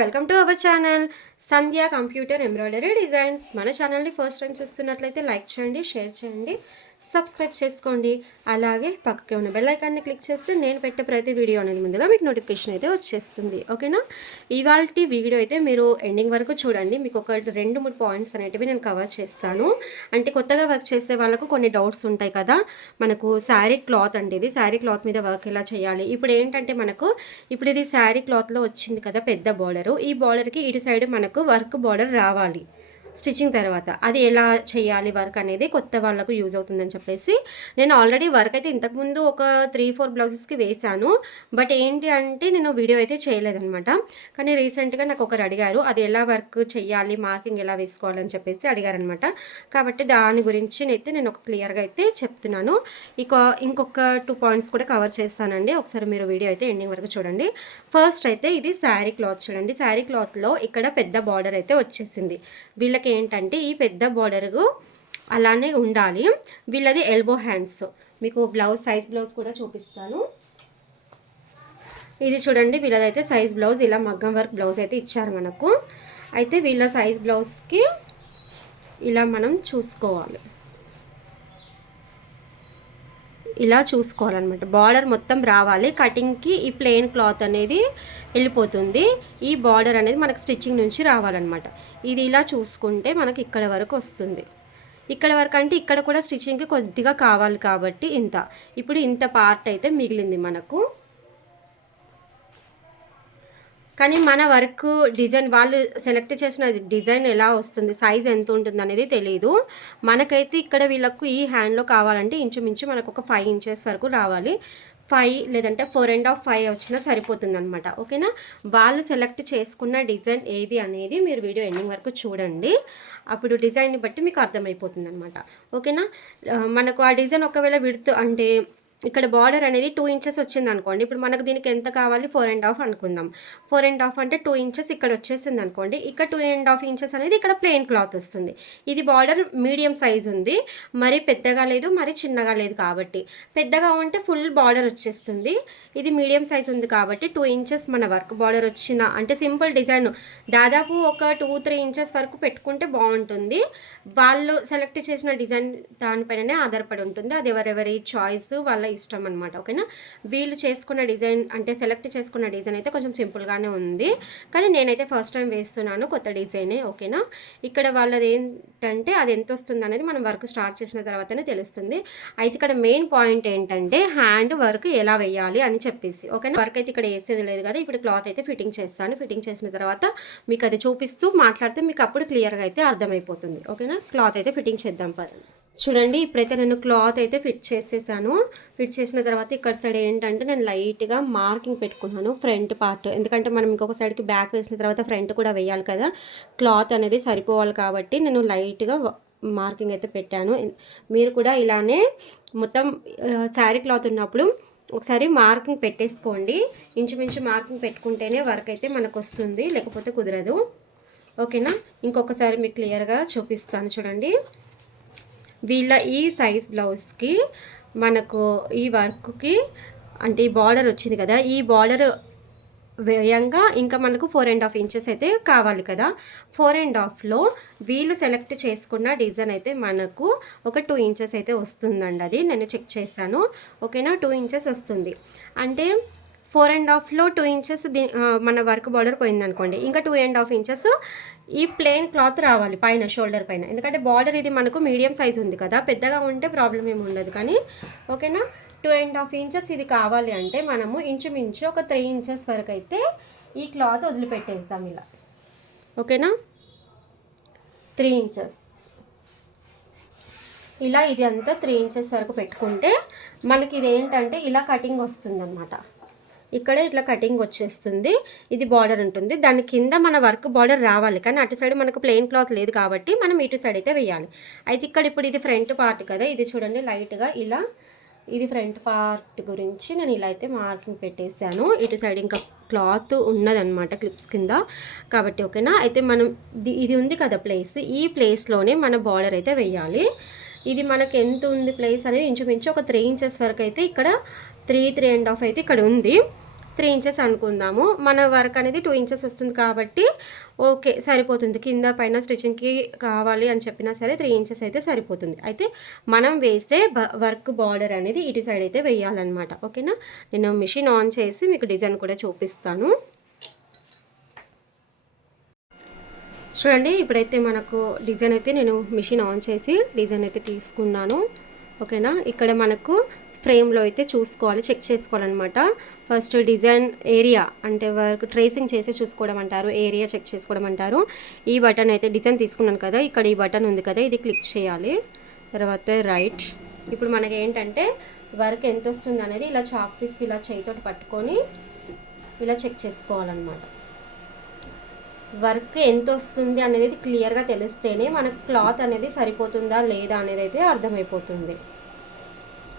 Welcome to our channel Sandhya computer embroidery designs. మన ఛానల్ని first time చూస్తున్నట్లయితే like చేయండి, షేర్ చేయండి, సబ్స్క్రైబ్ చేసుకోండి. అలాగే పక్కకే ఉన్న బెల్ ఐకాన్ని క్లిక్ చేస్తే నేను పెట్టే ప్రతి వీడియో అనేది ముందుగా మీకు నోటిఫికేషన్ అయితే వచ్చేస్తుంది. ఓకేనా? ఇవాల్టి వీడియో అయితే మీరు ఎండింగ్ వరకు చూడండి. మీకు ఒక 2-3 పాయింట్స్ అనేటివి నేను కవర్ చేస్తాను. అంటే కొత్తగా వర్క్ చేసే వాళ్ళకు కొన్ని డౌట్స్ ఉంటాయి కదా. మనకు శారీ క్లాత్ అంటే ఇది శారీ క్లాత్ మీద వర్క్ ఎలా చేయాలి. ఇప్పుడు ఏంటంటే ఇప్పుడు ఇది శారీ క్లాత్లో వచ్చింది కదా పెద్ద బార్డరు. ఈ బార్డర్కి ఇటు సైడ్ మనకు వర్క్ బార్డర్ రావాలి స్టిచ్చింగ్ తర్వాత. అది ఎలా చేయాలి వర్క్ అనేది కొత్త వాళ్ళకు యూజ్ అవుతుందని చెప్పేసి నేను ఆల్రెడీ వర్క్ అయితే ఇంతకుముందు ఒక 3-4 బ్లౌజెస్కి వేశాను. బట్ ఏంటి అంటే నేను వీడియో అయితే చేయలేదనమాట. కానీ రీసెంట్గా నాకు ఒకరు అడిగారు అది ఎలా వర్క్ చేయాలి, మార్కింగ్ ఎలా వేసుకోవాలని చెప్పేసి అడిగారనమాట. కాబట్టి దాని గురించి అయితే నేను ఒక క్లియర్గా అయితే చెప్తున్నాను. ఇంకొక 2 పాయింట్స్ కూడా కవర్ చేస్తానండి. ఒకసారి మీరు వీడియో అయితే ఎండింగ్ వరకు చూడండి. ఫస్ట్ అయితే ఇది శారీ క్లాత్ చూడండి. శారీ క్లాత్లో ఇక్కడ పెద్ద బార్డర్ అయితే వచ్చేసింది. వీళ్ళకి ఏంటంటే ఈ పెద్ద బార్డరు అలానే ఉండాలి. వీళ్ళది ఎల్బో హ్యాండ్స్. మీకు సైజ్ బ్లౌజ్ కూడా చూపిస్తాను. ఇది చూడండి, వీళ్ళదైతే సైజ్ బ్లౌజ్ ఇలా మగ్గం వర్క్ బ్లౌజ్ అయితే ఇచ్చారు మనకు. అయితే వీళ్ళ సైజ్ బ్లౌజ్కి ఇలా మనం చూసుకోవాలి, ఇలా చూసుకోవాలన్నమాట. బార్డర్ మొత్తం రావాలి. కటింగ్కి ఈ ప్లెయిన్ క్లాత్ అనేది వెళ్ళిపోతుంది. ఈ బార్డర్ అనేది మనకు స్టిచ్చింగ్ నుంచి రావాలన్నమాట. ఇది ఇలా చూసుకుంటే మనకి ఇక్కడ వరకు వస్తుంది. ఇక్కడ వరకు అంటే ఇక్కడ కూడా స్టిచ్చింగ్కి కొద్దిగా కావాలి కాబట్టి ఇప్పుడు ఇంత పార్ట్ అయితే మిగిలింది మనకు. కానీ మన వర్క్ డిజైన్ వాళ్ళు సెలెక్ట్ చేసిన డిజైన్ ఎలా వస్తుంది, సైజ్ ఎంత ఉంటుంది అనేది తెలియదు మనకైతే. ఇక్కడ వీళ్ళకు ఈ హ్యాండ్లో కావాలంటే ఇంచుమించు మనకు ఒక 5 ఇంచెస్ వరకు రావాలి. 5 లేదంటే 4.5 వచ్చినా సరిపోతుంది అనమాట. ఓకేనా? వాళ్ళు సెలెక్ట్ చేసుకున్న డిజైన్ ఏది అనేది మీరు వీడియో ఎండింగ్ వరకు చూడండి. అప్పుడు డిజైన్ని బట్టి మీకు అర్థమైపోతుంది అనమాట. ఓకేనా? మనకు ఆ డిజైన్ ఒకవేళ విడ్త్ అంటే ఇక్కడ బార్డర్ అనేది 2 ఇంచెస్ వచ్చింది అనుకోండి. ఇప్పుడు మనకు దీనికి ఎంత కావాలి, 4.5 అనుకుందాం. 4.5 అంటే 2 ఇంచెస్ ఇక్కడ వచ్చేసింది అనుకోండి. ఇక్కడ 2.5 ఇంచెస్ అనేది ఇక్కడ ప్లెయిన్ క్లాత్ వస్తుంది. ఇది బార్డర్ మీడియం సైజ్ ఉంది, మరి పెద్దగా లేదు మరి చిన్నగా లేదు. కాబట్టి పెద్దగా ఉంటే ఫుల్ బార్డర్ వచ్చేస్తుంది. ఇది మీడియం సైజ్ ఉంది కాబట్టి 2 ఇంచెస్ మన వర్క్ బార్డర్ వచ్చిన అంటే సింపుల్ డిజైన్ దాదాపు ఒక 2-3 ఇంచెస్ వరకు పెట్టుకుంటే బాగుంటుంది. వాళ్ళు సెలెక్ట్ చేసిన డిజైన్ దానిపైననే ఆధారపడి ఉంటుంది. అది ఎవరెవరి చాయిస్ వాళ్ళ ఇష్టం అనమాట. ఓకేనా? వీళ్ళు చేసుకున్న డిజైన్ అంటే సెలెక్ట్ చేసుకున్న డిజైన్ అయితే కొంచెం సింపుల్గానే ఉంది. కానీ నేనైతే ఫస్ట్ టైం వేస్తున్నాను కొత్త డిజైనే. ఓకేనా? ఇక్కడ వాళ్ళది ఏంటంటే అది ఎంత వస్తుంది అనేది మనం వర్క్ స్టార్ట్ చేసిన తర్వాతనే తెలుస్తుంది. అయితే ఇక్కడ మెయిన్ పాయింట్ ఏంటంటే హ్యాండ్ వర్క్ ఎలా వేయాలి అని చెప్పేసి. ఓకేనా? వర్క్ అయితే ఇక్కడ వేసేది లేదు కదా. ఇప్పుడు క్లాత్ అయితే ఫిట్టింగ్ చేస్తాను. ఫిట్టింగ్ చేసిన తర్వాత మీకు అది చూపిస్తూ మాట్లాడితే మీకు అప్పుడు క్లియర్గా అయితే అర్థమైపోతుంది. ఓకేనా? క్లాత్ అయితే ఫిట్టింగ్ చేద్దాం పదండి. చూడండి, ఇప్పుడైతే నేను క్లాత్ అయితే ఫిట్ చేసేసాను. ఫిట్ చేసిన తర్వాత ఇక్కడ సైడ్ ఏంటంటే నేను లైట్గా మార్కింగ్ పెట్టుకున్నాను ఫ్రంట్ పార్ట్. ఎందుకంటే మనం ఇంకొక సైడ్కి బ్యాక్ వేసిన తర్వాత ఫ్రంట్ కూడా వేయాలి కదా. క్లాత్ అనేది సరిపోవాలి కాబట్టి నేను లైట్గా మార్కింగ్ అయితే పెట్టాను. మీరు కూడా ఇలానే మొత్తం శారీ క్లాత్ ఉన్నప్పుడు ఒకసారి మార్కింగ్ పెట్టేసుకోండి. ఇంచుమించు మార్కింగ్ పెట్టుకుంటేనే వర్క్ అయితే మనకు వస్తుంది, లేకపోతే కుదరదు. ఓకేనా? ఇంకొకసారి మీకు క్లియర్గా చూపిస్తాను చూడండి. వీళ్ళ ఈ సైజ్ బ్లౌజ్కి మనకు ఈ వర్క్కి అంటే ఈ బార్డర్ వచ్చింది కదా, ఈ బార్డర్ వేయంగా ఇంకా మనకు 4.5 ఇంచెస్ అయితే కావాలి కదా. 4.5లో వీళ్ళు సెలెక్ట్ చేసుకున్న డిజైన్ అయితే మనకు ఒక 2 ఇంచెస్ అయితే వస్తుందండి. అది నేను చెక్ చేశాను. ఓకేనా? 2 ఇంచెస్ వస్తుంది. అంటే 4.5లో 2 ఇంచెస్ మన వర్క్ బార్డర్ పోయిందనుకోండి, ఇంకా 2.5 ఇంచెస్ ఈ ప్లెయిన్ క్లాత్ రావాలి పైన షోల్డర్ పైన. ఎందుకంటే బార్డర్ ఇది మనకు మీడియం సైజ్ ఉంది కదా, పెద్దగా ఉంటే ప్రాబ్లం ఏమి ఉండదు. కానీ ఓకేనా, 2.5 ఇంచెస్ ఇది కావాలి అంటే మనము ఇంచుమించు ఒక 3 ఇంచెస్ వరకు అయితే ఈ క్లాత్ వదిలిపెట్టేస్తాం ఇలా. ఓకేనా? 3 ఇంచెస్ ఇలా ఇది అంతా 3 ఇంచెస్ వరకు పెట్టుకుంటే మనకి ఇది ఏంటంటే ఇలా కటింగ్ వస్తుంది అనమాట. ఇక్కడ ఇట్లా కటింగ్ వచ్చేస్తుంది. ఇది బార్డర్ ఉంటుంది, దాని కింద మన వర్క్ బార్డర్ రావాలి. కానీ అటు సైడ్ మనకు ప్లెయిన్ క్లాత్ లేదు కాబట్టి మనం ఇటు సైడ్ అయితే వేయాలి. అయితే ఇక్కడ ఇప్పుడు ఇది ఫ్రంట్ పార్ట్ కదా, ఇది చూడండి లైట్గా ఇలా ఇది ఫ్రంట్ పార్ట్ గురించి నేను ఇలా అయితే మార్కింగ్ పెట్టేశాను. ఇటు సైడ్ ఇంకా క్లాత్ ఉన్నదన్నమాట క్లిప్స్ కింద కాబట్టి. ఓకేనా? అయితే మనం ఇది ఉంది కదా ప్లేస్, ఈ ప్లేస్లోనే మన బార్డర్ అయితే వేయాలి. ఇది మనకు ఎంత ఉంది ప్లేస్ అనేది ఇంచుమించు ఒక 3 ఇంచెస్ వరకు అయితే ఇక్కడ 3.5 అయితే ఇక్కడ ఉంది. 3 ఇంచెస్ అనుకుందాము. మన వర్క్ అనేది 2 ఇంచెస్ వస్తుంది కాబట్టి ఓకే సరిపోతుంది. కింద పైన స్టిచ్చింగ్కి కావాలి అని చెప్పినా సరే 3 ఇంచెస్ అయితే సరిపోతుంది. అయితే మనం వేసే వర్క్ బార్డర్ అనేది ఇటు సైడ్ అయితే వేయాలన్నమాట. ఓకేనా, నేను మిషన్ ఆన్ చేసి మీకు డిజైన్ కూడా చూపిస్తాను. చూడండి, ఇప్పుడైతే మనకు డిజైన్ అయితే నేను మిషన్ ఆన్ చేసి డిజైన్ అయితే తీసుకున్నాను. ఓకేనా, ఇక్కడ మనకు ఫ్రేమ్లో అయితే చూసుకోవాలి, చెక్ చేసుకోవాలన్నమాట. ఫస్ట్ డిజైన్ ఏరియా అంటే వర్క్ ట్రేసింగ్ చేసి చూసుకోవడం అంటారు, ఏరియా చెక్ చేసుకోవడం అంటారు. ఈ బటన్ అయితే డిజైన్ తీసుకున్నాను కదా, ఇక్కడ ఈ బటన్ ఉంది కదా, ఇది క్లిక్ చేయాలి. తర్వాత రైట్. ఇప్పుడు మనకి ఏంటంటే వర్క్ ఎంత వస్తుంది అనేది ఇలా చాక్ పీస్ ఇలా చేయితోటి పట్టుకొని ఇలా చెక్ చేసుకోవాలన్నమాట. వర్క్ ఎంత వస్తుంది అనేది క్లియర్గా తెలిస్తేనే మనకు క్లాత్ అనేది సరిపోతుందా లేదా అనేది అయితే అర్థమైపోతుంది.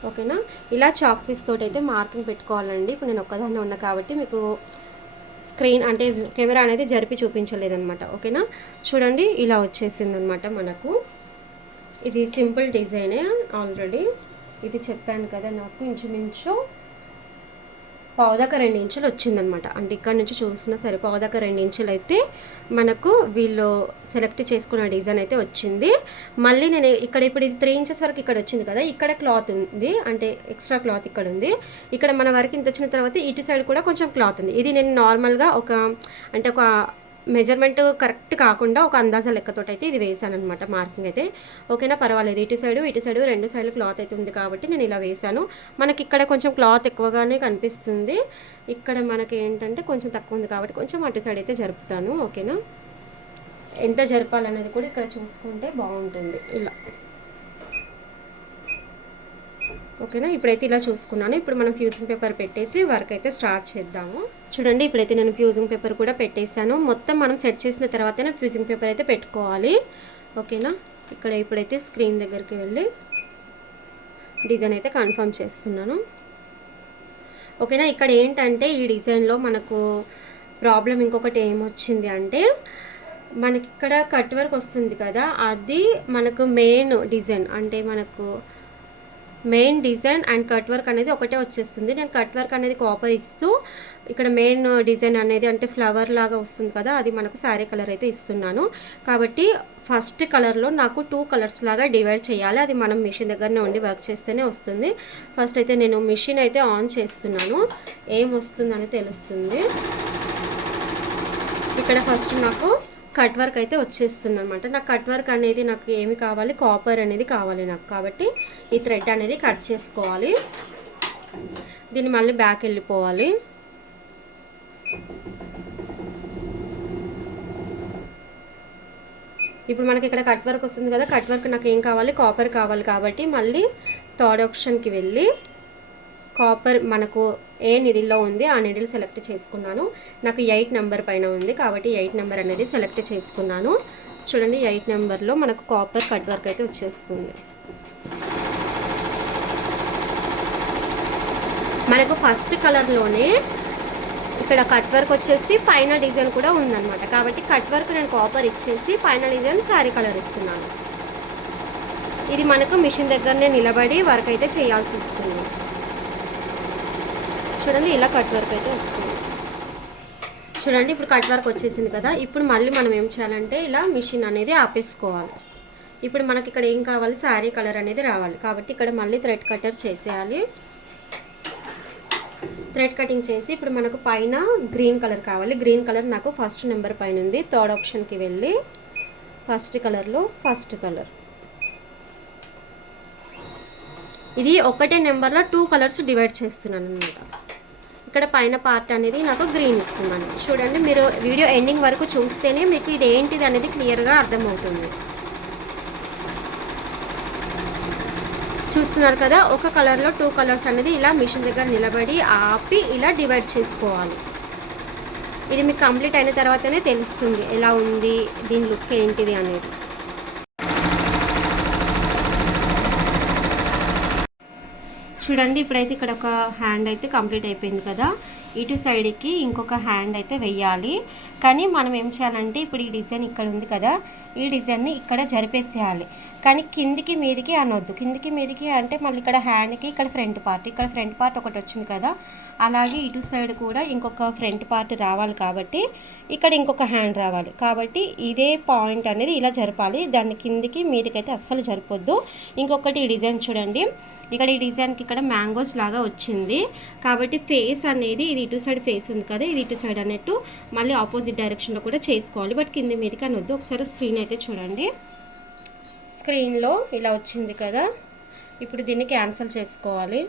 ఓకేనా, ఇలా చాక్ పీస్ తోటి అయితే మార్కింగ్ పెట్టుకోవాలండి. ఇప్పుడు నేను ఒక్కదాన్ని ఉన్నా కాబట్టి మీకు స్క్రీన్ అంటే కెమెరా అనేది జరిపి చూపించలేదన్నమాట. ఓకేనా, చూడండి ఇలా వచ్చేసింది అనమాట మనకు. ఇది సింపుల్ డిజైనే, ఆల్రెడీ ఇది చెప్పాను కదా, నాకు ఇంచుమించు పావుదాకా 2 ఇంచులు వచ్చిందనమాట. అంటే ఇక్కడ నుంచి చూసినా సరే పావుదాకా 2 ఇంచులు అయితే మనకు వీళ్ళు సెలెక్ట్ చేసుకున్న డిజైన్ అయితే వచ్చింది. మళ్ళీ నేను ఇక్కడ ఇప్పుడు ఇది 3 ఇంచెస్ వరకు ఇక్కడ వచ్చింది కదా, ఇక్కడ క్లాత్ ఉంది అంటే ఎక్స్ట్రా క్లాత్ ఇక్కడ ఉంది. ఇక్కడ మన వరకు ఇంత వచ్చిన తర్వాత ఇటు సైడ్ కూడా కొంచెం క్లాత్ ఉంది. ఇది నేను నార్మల్గా ఒక మెజర్మెంట్ కరెక్ట్ కాకుండా ఒక అందాజ లెక్కతోటి అయితే ఇది వేసాను అనమాట మార్కింగ్ అయితే. ఓకేనా, పర్వాలేదు. ఇటు సైడు 2 సైడ్లు క్లాత్ అయితే ఉంది కాబట్టి నేను ఇలా వేసాను. మనకి ఇక్కడ కొంచెం క్లాత్ ఎక్కువగానే కనిపిస్తుంది, ఇక్కడ మనకి ఏంటంటే కొంచెం తక్కువ ఉంది కాబట్టి కొంచెం అటు సైడ్ అయితే జరుపుతాను. ఓకేనా, ఎంత జరపాలనేది కూడా ఇక్కడ చూసుకుంటే బాగుంటుంది ఇలా. ఓకేనా, ఇప్పుడైతే ఇలా చూసుకున్నాను. ఇప్పుడు మనం ఫ్యూజింగ్ పేపర్ పెట్టేసి వర్క్ అయితే స్టార్ట్ చేద్దాము. చూడండి, ఇప్పుడైతే నేను ఫ్యూజింగ్ పేపర్ కూడా పెట్టేశాను. మొత్తం మనం సెట్ చేసిన తర్వాతనే ఫ్యూజింగ్ పేపర్ అయితే పెట్టుకోవాలి. ఓకేనా, ఇక్కడ ఇప్పుడైతే స్క్రీన్ దగ్గరికి వెళ్ళి డిజైన్ అయితే కన్ఫర్మ్ చేస్తున్నాను. ఓకేనా, ఇక్కడ ఏంటంటే ఈ డిజైన్లో మనకు ప్రాబ్లం ఇంకొకటి ఏమొచ్చింది అంటే మనకి ఇక్కడ కట్ వర్క్ వస్తుంది కదా, అది మనకు మెయిన్ డిజైన్ అంటే మనకు main design and cut work అనేది ఒకటే వచ్చేస్తుంది. నేను కట్ వర్క్ అనేది కాపర్ ఇస్తూ ఇక్కడ మెయిన్ డిజైన్ అనేది అంటే ఫ్లవర్ లాగా వస్తుంది కదా, అది మనకు శారీ కలర్ అయితే ఇస్తున్నాను. కాబట్టి ఫస్ట్ కలర్లో నాకు 2 కలర్స్ లాగా డివైడ్ చేయాలి. అది మనం మిషన్ దగ్గరనే ఉండి వర్క్ చేస్తేనే వస్తుంది. ఫస్ట్ అయితే నేను మిషన్ అయితే ఆన్ చేస్తున్నాను, ఏం వస్తుందని తెలుస్తుంది. ఇక్కడ ఫస్ట్ నాకు కట్ వర్క్ అయితే వచ్చేస్తుంది అనమాట. నాకు కట్ వర్క్ అనేది నాకు ఏమి కావాలి, కాపర్ అనేది కావాలి నాకు. కాబట్టి ఈ థ్రెడ్ అనేది కట్ చేసుకోవాలి. దీన్ని మళ్ళీ బ్యాక్ వెళ్ళిపోవాలి. ఇప్పుడు మనకి ఇక్కడ కట్ వర్క్ వస్తుంది కదా, కట్ వర్క్ నాకు ఏం కావాలి, కాపర్ కావాలి. కాబట్టి మళ్ళీ థర్డ్ ఆప్షన్కి వెళ్ళి కాపర్ మనకు ఏ నిడిల్లో ఉంది ఆ నిడిల్ సెలెక్ట్ చేసుకున్నాను. నాకు 8 నెంబర్ పైన ఉంది కాబట్టి 8 నెంబర్ అనేది సెలెక్ట్ చేసుకున్నాను. చూడండి, 8 నెంబర్లో మనకు కాపర్ కట్ వర్క్ అయితే వచ్చేస్తుంది. మనకు ఫస్ట్ కలర్లోనే ఇక్కడ కట్ వర్క్ వచ్చేసి పైన డిజైన్ కూడా ఉందన్నమాట. కాబట్టి కట్ వర్క్ నేను కాపర్ ఇచ్చేసి పైన డిజైన్ శారీ కలర్ ఇస్తున్నాను. ఇది మనకు మిషన్ దగ్గరనే నిలబడి వర్క్ అయితే చేయాల్సి వస్తుంది. చూడండి, ఇలా కట్ వర్క్ అయితే వస్తుంది. చూడండి, ఇప్పుడు కట్ వర్క్ వచ్చేసింది కదా. ఇప్పుడు మళ్ళీ మనం ఏం చేయాలంటే ఇలా మిషన్ అనేది ఆపేసుకోవాలి. ఇప్పుడు మనకి ఇక్కడ ఏం కావాలి, శారీ కలర్ అనేది రావాలి. కాబట్టి ఇక్కడ మళ్ళీ థ్రెడ్ కటర్ చేసేయాలి. థ్రెడ్ కటింగ్ చేసి ఇప్పుడు మనకు పైన గ్రీన్ కలర్ కావాలి. గ్రీన్ కలర్ నాకు ఫస్ట్ నెంబర్ పైన ఉంది. థర్డ్ ఆప్షన్కి వెళ్ళి ఫస్ట్ కలర్లో ఫస్ట్ కలర్, ఇది ఒకటే నెంబర్లో 2 కలర్స్ డివైడ్ చేస్తున్నాను అనమాట. ఇక్కడ పైన పార్ట్ అనేది నాకు గ్రీన్ ఇస్తున్నాను. చూడండి, మీరు వీడియో ఎండింగ్ వరకు చూస్తేనే మీకు ఇది ఏంటిది అనేది క్లియర్గా అర్థమవుతుంది. చూస్తున్నారు కదా, ఒక కలర్లో 2 కలర్స్ అనేది ఇలా మిషన్ దగ్గర నిలబడి ఆపి ఇలా డివైడ్ చేసుకోవాలి. ఇది మీకు కంప్లీట్ అయిన తర్వాతనే తెలుస్తుంది ఎలా ఉంది, దీని లుక్ ఏంటిది అనేది. చూడండి, ఇప్పుడైతే ఇక్కడ ఒక హ్యాండ్ అయితే కంప్లీట్ అయిపోయింది కదా. ఇటు సైడ్కి ఇంకొక హ్యాండ్ అయితే వెయ్యాలి. కానీ మనం ఏం చేయాలంటే ఇప్పుడు ఈ డిజైన్ ఇక్కడ ఉంది కదా, ఈ డిజైన్ని ఇక్కడ జరిపేసేయాలి. కానీ కిందికి మీదికి అనొద్దు. కిందికి మీదికి అంటే మళ్ళీ ఇక్కడ హ్యాండ్కి ఇక్కడ ఫ్రంట్ పార్ట్ ఒకటి వచ్చింది కదా, అలాగే ఇటు సైడ్ కూడా ఇంకొక ఫ్రంట్ పార్ట్ రావాలి. కాబట్టి ఇక్కడ ఇంకొక హ్యాండ్ రావాలి. కాబట్టి ఇదే పాయింట్ అనేది ఇలా జరపాలి. దాన్ని కిందికి మీదికి అయితే అస్సలు జరపొద్దు. ఇంకొకటి ఈ డిజైన్ చూడండి, ఇక్కడ ఈ డిజైన్కి ఇక్కడ మ్యాంగోస్ లాగా వచ్చింది. కాబట్టి ఫేస్ అనేది ఇది ఇటు సైడ్ ఫేస్ ఉంది కదా, ఇది ఇటు సైడ్ అన్నట్టు మళ్ళీ ఆపోజిట్ డైరెక్షన్లో కూడా చేసుకోవాలి. బట్ కింది మీదకి అనొద్దు. ఒకసారి స్క్రీన్ అయితే చూడండి. స్క్రీన్లో ఇలా వచ్చింది కదా, ఇప్పుడు దీన్ని క్యాన్సిల్ చేసుకోవాలి.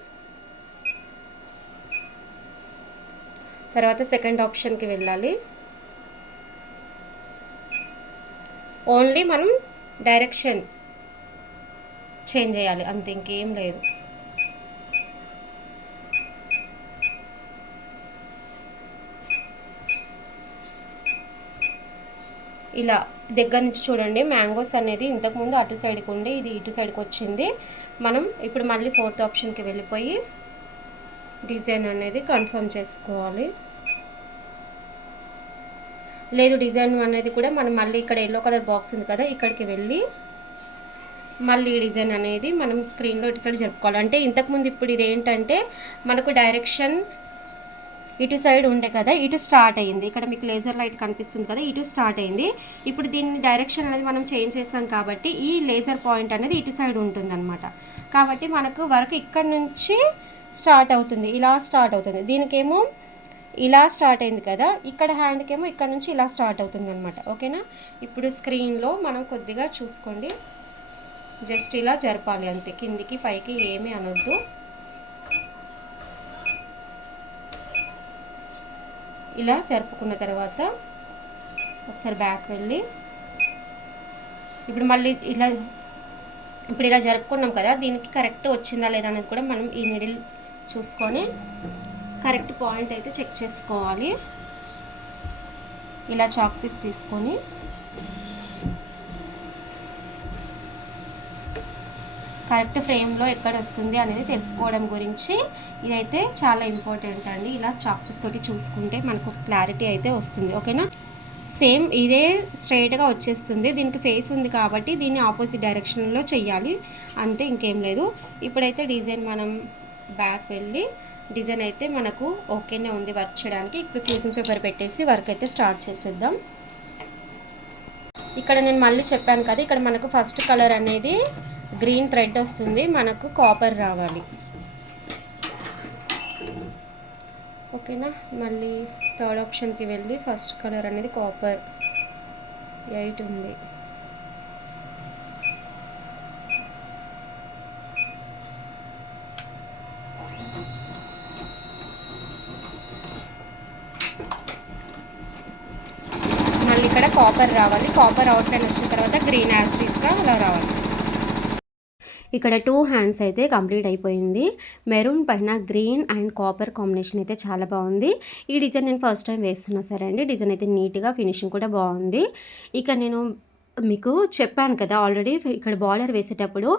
తర్వాత సెకండ్ ఆప్షన్కి వెళ్ళాలి. ఓన్లీ మనం డైరెక్షన్ చేంజ్ చేయాలి అంతే, ఇంకేం లేదు. ఇలా దగ్గర నుంచి చూడండి. మ్యాంగోస్ అనేది ఇంతకుముందు అటు సైడ్కి ఉండి ఇది ఇటు సైడ్కి వచ్చింది. మనం ఇప్పుడు మళ్ళీ ఫోర్త్ ఆప్షన్కి వెళ్ళిపోయి డిజైన్ అనేది కన్ఫర్మ్ చేసుకోవాలి. లేదు డిజైన్ అనేది కూడా మనం మళ్ళీ ఇక్కడ ఎల్లో కలర్ బాక్స్ ఉంది కదా, ఇక్కడికి వెళ్ళి మళ్ళీ ఈ డిజైన్ అనేది మనం స్క్రీన్లో ఇటు సైడ్ జరుపుకోవాలి. అంటే ఇంతకుముందు ఇప్పుడు ఇది ఏంటంటే మనకు డైరెక్షన్ ఇటు సైడ్ ఉండే కదా, ఇటు స్టార్ట్ అయ్యింది. ఇక్కడ మీకు లేజర్ లైట్ కనిపిస్తుంది కదా, ఇటు స్టార్ట్ అయింది. ఇప్పుడు దీన్ని డైరెక్షన్ అనేది మనం చేంజ్ చేసాం కాబట్టి ఈ లేజర్ పాయింట్ అనేది ఇటు సైడ్ ఉంటుందన్నమాట. కాబట్టి మనకు వర్క్ ఇక్కడ నుంచి స్టార్ట్ అవుతుంది, ఇలా స్టార్ట్ అవుతుంది. దీనికేమో ఇలా స్టార్ట్ అయింది కదా, ఇక్కడ హ్యాండ్కేమో ఇక్కడ నుంచి ఇలా స్టార్ట్ అవుతుంది అనమాట. ఓకేనా? ఇప్పుడు స్క్రీన్లో మనం కొద్దిగా చూసుకోండి. జస్ట్ ఇలా జరపాలి అంతే, కిందికి పైకి ఏమీ అనొద్దు. ఇలా జరుపుకున్న తర్వాత ఒకసారి బ్యాక్ వెళ్ళి ఇప్పుడు మళ్ళీ ఇలా జరుపుకున్నాం కదా, దీనికి కరెక్ట్ వచ్చిందా లేదా అనేది కూడా మనం ఈ నీడిల్ చూసుకొని కరెక్ట్ పాయింట్ అయితే చెక్ చేసుకోవాలి. ఇలా చాక్ పీస్ తీసుకొని కరెక్ట్ ఫ్రేమ్లో ఎక్కడ వస్తుంది అనేది తెలుసుకోవడం గురించి ఇదైతే చాలా ఇంపార్టెంట్ అండి. ఇలా చాక్ పీస్ తోటి చూసుకుంటే మనకు క్లారిటీ అయితే వస్తుంది. ఓకేనా? సేమ్ ఇదే స్ట్రైట్గా వచ్చేస్తుంది. దీనికి ఫేస్ ఉంది కాబట్టి దీన్ని ఆపోజిట్ డైరెక్షన్లో చెయ్యాలి అంతే, ఇంకేం లేదు. ఇప్పుడైతే డిజైన్ మనం బ్యాక్ వెళ్ళి డిజైన్ అయితే మనకు ఓకేనే ఉంది వర్క్ చేయడానికి. ఇప్పుడు ఫ్యూజింగ్ పేపర్ పెట్టేసి వర్క్ అయితే స్టార్ట్ చేసేద్దాం. ఇక్కడ నేను మళ్ళీ చెప్పాను కదా, ఇక్కడ మనకు ఫస్ట్ కలర్ అనేది గ్రీన్ థ్రెడ్ వస్తుంది, మనకు కాపర్ రావాలి. ఓకేనా? మళ్ళీ థర్డ్ ఆప్షన్కి వెళ్ళి ఫస్ట్ కలర్ అనేది కాపర్ 8 ఉంది. మళ్ళీ ఇక్కడ కాపర్ రావాలి. కాపర్ అవుట్లైన్ వచ్చిన తర్వాత గ్రీన్ యాస్టీస్గా అలా రావాలి. ఇక్కడ 2 హ్యాండ్స్ అయితే కంప్లీట్ అయిపోయింది. మెరూన్ పైన గ్రీన్ అండ్ కాపర్ కాంబినేషన్ అయితే చాలా బాగుంది. ఈ డిజైన్ నేను ఫస్ట్ టైం వేస్తున్నా సరే అండి. డిజైన్ అయితే నీట్గా, ఫినిషింగ్ కూడా బాగుంది. ఇక నేను మీకు చెప్పాను కదా ఆల్రెడీ, ఇక్కడ బార్డర్ వేసేటప్పుడు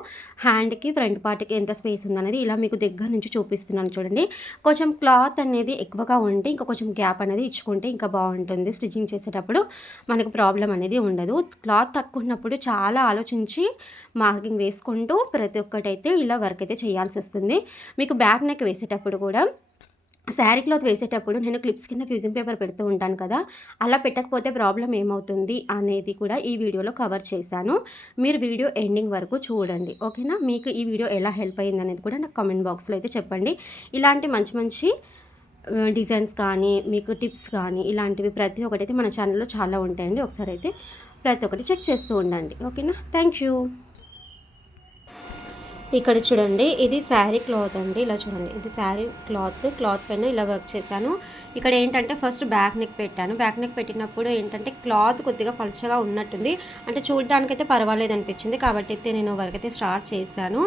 హ్యాండ్కి ఫ్రంట్ పార్ట్కి ఎంత స్పేస్ ఉందనేది ఇలా మీకు దగ్గర నుంచి చూపిస్తున్నాను చూడండి. కొంచెం క్లాత్ అనేది ఎక్కువగా ఉంటే ఇంకా కొంచెం గ్యాప్ అనేది ఇచ్చుకుంటే ఇంకా బాగుంటుంది. స్టిచ్చింగ్ చేసేటప్పుడు మనకు ప్రాబ్లం అనేది ఉండదు. క్లాత్ తక్కువ ఉన్నప్పుడు చాలా ఆలోచించి మార్కింగ్ వేసుకుంటూ ప్రతి ఒక్కటైతే ఇలా వర్క్ అయితే చేయాల్సి వస్తుంది. మీకు బ్యాక్ నెక్ వేసేటప్పుడు కూడా శారీ క్లాత్ వేసేటప్పుడు నేను క్లిప్స్ కింద ఫ్యూజింగ్ పేపర్ పెడుతూ ఉంటాను కదా, అలా పెట్టకపోతే ప్రాబ్లం ఏమవుతుంది అనేది కూడా ఈ వీడియోలో కవర్ చేశాను. మీరు వీడియో ఎండింగ్ వరకు చూడండి. ఓకేనా? మీకు ఈ వీడియో ఎలా హెల్ప్ అయ్యింది అనేది కూడా నాకు కామెంట్ బాక్స్లో అయితే చెప్పండి. ఇలాంటి మంచి మంచి డిజైన్స్ కానీ మీకు టిప్స్ కానీ ఇలాంటివి ప్రతి ఒక్కటైతే మన ఛానల్లో చాలా ఉంటాయండి. ఒకసారి అయితే ప్రతి ఒక్కటి చెక్ చేస్తూ ఉండండి. ఓకేనా? Thank you. ఇక్కడ చూడండి, ఇది శారీ క్లాత్ అండి. ఇలా చూడండి, ఇది శారీ క్లాత్ పైన ఇలా వర్క్ చేశాను. ఇక్కడ ఏంటంటే ఫస్ట్ బ్యాక్ నెక్ పెట్టాను. బ్యాక్ నెక్ పెట్టినప్పుడు ఏంటంటే క్లాత్ కొద్దిగా పలుచగా ఉన్నట్టుంది, అంటే చూడడానికైతే పర్వాలేదు అనిపించింది. కాబట్టి అయితే నేను వర్క్ అయితే స్టార్ట్ చేశాను.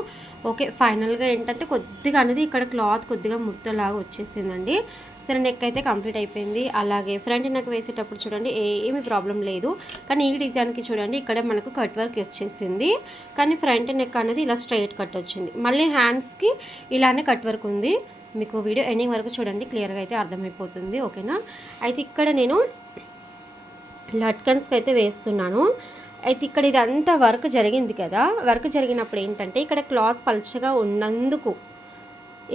ఓకే, ఫైనల్గా ఏంటంటే కొద్దిగా అనేది ఇక్కడ క్లాత్ కొద్దిగా ముడతలాగా వచ్చేసిందండి. సరే, నెక్ అయితే కంప్లీట్ అయిపోయింది. అలాగే ఫ్రంట్ నెక్ వేసేటప్పుడు చూడండి ఏమీ ప్రాబ్లం లేదు. కానీ ఈ డిజైన్కి చూడండి ఇక్కడ మనకు కట్ వర్క్ వచ్చేసింది, కానీ ఫ్రంట్ నెక్ అనేది ఇలా స్ట్రైట్ కట్ వచ్చింది. మళ్ళీ హ్యాండ్స్కి ఇలానే కట్ వర్క్ ఉంది. మీకు వీడియో ఎండింగ్ వరకు చూడండి, క్లియర్గా అయితే అర్థమైపోతుంది. ఓకేనా. అయితే ఇక్కడ నేను లట్కన్స్కి అయితే వేస్తున్నాను. అయితే ఇక్కడ ఇదంతా వర్క్ జరిగింది కదా, వర్క్ జరిగినప్పుడు ఏంటంటే ఇక్కడ క్లాత్ పల్చగా ఉన్నందుకు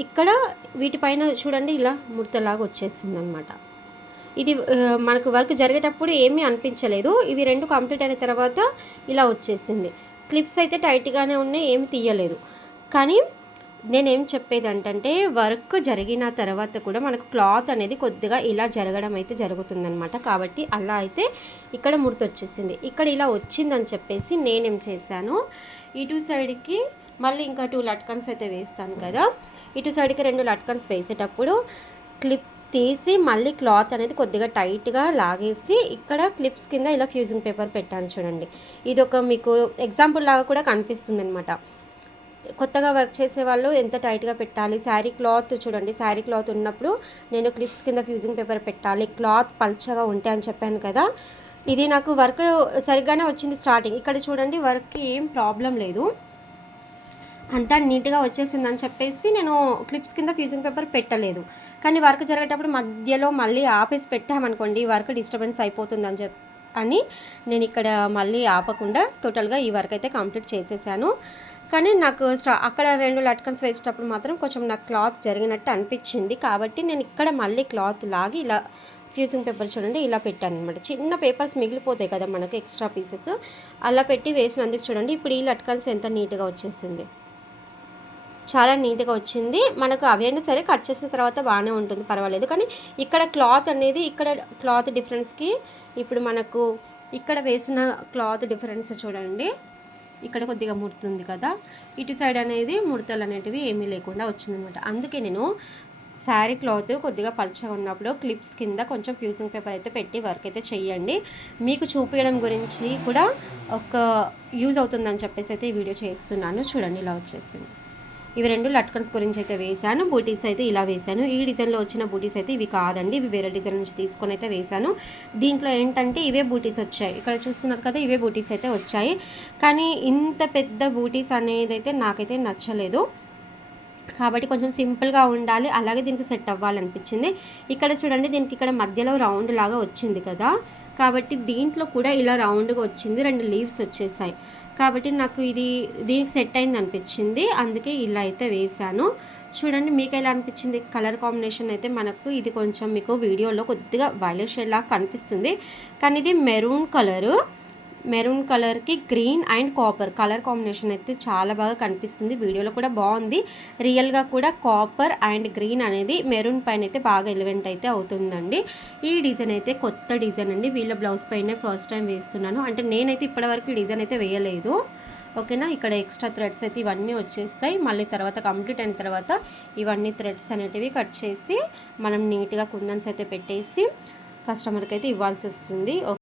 ఇక్కడ వీటిపైన చూడండి ఇలా ముడతలాగా వచ్చేసింది అనమాట. ఇది మనకు వర్క్ జరిగేటప్పుడు ఏమీ అనిపించలేదు, ఇవి 2 కంప్లీట్ అయిన తర్వాత ఇలా వచ్చేసింది. క్లిప్స్ అయితే టైట్గానే ఉన్నాయి, ఏమి తీయలేదు. కానీ నేనేం చెప్పేది అంటే వర్క్ జరిగిన తర్వాత కూడా మనకు క్లాత్ అనేది కొద్దిగా ఇలా జరగడం అయితే జరుగుతుందనమాట. కాబట్టి అలా అయితే ఇక్కడ ముడత వచ్చేసింది. ఇక్కడ ఇలా వచ్చిందని చెప్పేసి నేనేం చేశాను, ఇటు సైడ్కి మళ్ళీ ఇంకా 2 లట్కన్స్ అయితే వేస్తాను కదా, ఇటు సైడ్కి 2 లట్కన్స్ వేసేటప్పుడు క్లిప్ తీసి మళ్ళీ క్లాత్ అనేది కొద్దిగా టైట్గా లాగేసి ఇక్కడ క్లిప్స్ కింద ఇలా ఫ్యూజింగ్ పేపర్ పెట్టాను చూడండి. ఇది ఒక మీకు ఎగ్జాంపుల్ లాగా కూడా కనిపిస్తుంది అనమాట. కొత్తగా వర్క్ చేసే వాళ్ళు ఎంత టైట్గా పెట్టాలి, శారీ క్లాత్ చూడండి, శారీ క్లాత్ ఉన్నప్పుడు నేను క్లిప్స్ కింద ఫ్యూజింగ్ పేపర్ పెట్టాలి, క్లాత్ పల్చగా ఉంటే అని చెప్పాను కదా. ఇది నాకు వర్క్ సరిగ్గానే వచ్చింది స్టార్టింగ్. ఇక్కడ చూడండి వర్క్కి ఏం ప్రాబ్లం లేదు, అంతా నీట్గా వచ్చేసిందని చెప్పేసి నేను క్లిప్స్ కింద ఫ్యూజింగ్ పేపర్ పెట్టలేదు. కానీ వర్క్ జరిగేటప్పుడు మధ్యలో మళ్ళీ ఆపేసి పెట్టామనుకోండి వర్క్ డిస్టర్బెన్స్ అయిపోతుందని అని నేను ఇక్కడ మళ్ళీ ఆపకుండా టోటల్గా ఈ వర్క్ అయితే కంప్లీట్ చేసేసాను. కానీ నాకు అక్కడ 2 లట్కన్స్ వేసేటప్పుడు మాత్రం కొంచెం నాకు క్లాత్ జరిగినట్టు అనిపించింది. కాబట్టి నేను ఇక్కడ మళ్ళీ క్లాత్ లాగి ఇలా ఫ్యూజింగ్ పేపర్ చూడండి ఇలా పెట్టాను అనమాట. చిన్న పేపర్స్ మిగిలిపోతాయి కదా మనకు ఎక్స్ట్రా పీసెస్, అలా పెట్టి వేసినందుకు చూడండి ఇప్పుడు ఈ లట్కన్స్ ఎంత నీట్గా వచ్చేసింది, చాలా నీట్గా వచ్చింది. మనకు అవన్నీ సరే కట్ చేసిన తర్వాత బాగానే ఉంటుంది, పర్వాలేదు. కానీ ఇక్కడ క్లాత్ అనేది ఇక్కడ క్లాత్ డిఫరెన్స్కి ఇప్పుడు మనకు ఇక్కడ వేసిన క్లాత్ డిఫరెన్స్ చూడండి, ఇక్కడ కొద్దిగా ముడుతుంది కదా, ఇటు సైడ్ అనేది ముడతలు అనేటివి ఏమీ లేకుండా వచ్చిందనమాట. అందుకే నేను శారీ క్లాత్ కొద్దిగా పల్చగా ఉన్నప్పుడు క్లిప్స్ కింద కొంచెం ఫ్యూజింగ్ పేపర్ అయితే పెట్టి వర్క్ అయితే చెయ్యండి. మీకు చూపించడం గురించి కూడా ఒక యూజ్ అవుతుందని చెప్పేసి అయితే ఈ వీడియో చేస్తున్నాను. చూడండి ఇలా వచ్చేసింది. ఇవి 2 లట్కన్స్ గురించి అయితే వేశాను. బూటీస్ అయితే ఇలా వేశాను. ఈ డిజైన్లో వచ్చిన బూటీస్ అయితే ఇవి కాదండి, ఇవి వేరే డిజైన్ నుంచి తీసుకొని అయితే వేశాను. దీంట్లో ఏంటంటే ఇవే బూటీస్ వచ్చాయి, ఇక్కడ చూస్తున్నారు కదా ఇవే బూటీస్ అయితే వచ్చాయి. కానీ ఇంత పెద్ద బూటీస్ అనేది అయితే నాకైతే నచ్చలేదు. కాబట్టి కొంచెం సింపుల్గా ఉండాలి, అలాగే దీనికి సెట్ అవ్వాలనిపించింది. ఇక్కడ చూడండి దీనికి ఇక్కడ మధ్యలో రౌండ్ లాగా వచ్చింది కదా, కాబట్టి దీంట్లో కూడా ఇలా రౌండ్గా వచ్చింది, 2 లీవ్స్ వచ్చేసాయి. కాబట్టి నాకు దీనికి సెట్ అయింది అనిపించింది, అందుకే ఇలా అయితే వేశాను. చూడండి మీకు ఎలా అనిపించింది కలర్ కాంబినేషన్ అయితే మనకు ఇది కొంచెం మీకు వీడియోలో కొద్దిగా వైలెట్ షేడ్ లాగా కనిపిస్తుంది, కానీ ఇది మెరూన్ కలర్కి green and copper colour combination అయితే చాలా బాగా కనిపిస్తుంది. వీడియోలో కూడా బాగుంది, రియల్గా కూడా కాపర్ అండ్ గ్రీన్ అనేది మెరూన్ పైన అయితే బాగా ఎలివెంట్ అయితే అవుతుందండి. ఈ డిజైన్ అయితే కొత్త డిజైన్ అండి, వీళ్ళ బ్లౌజ్ పైన ఫస్ట్ టైం వేస్తున్నాను. అంటే నేనైతే ఇప్పటివరకు ఈ డిజైన్ అయితే వేయలేదు. ఓకేనా. ఇక్కడ ఎక్స్ట్రా థ్రెడ్స్ అయితే ఇవన్నీ వచ్చేస్తాయి, మళ్ళీ తర్వాత కంప్లీట్ అయిన తర్వాత ఇవన్నీ థ్రెడ్స్ అనేటివి కట్ చేసి మనం నీట్గా కుందన్స్ అయితే పెట్టేసి కస్టమర్కి అయితే ఇవ్వాల్సి వస్తుంది.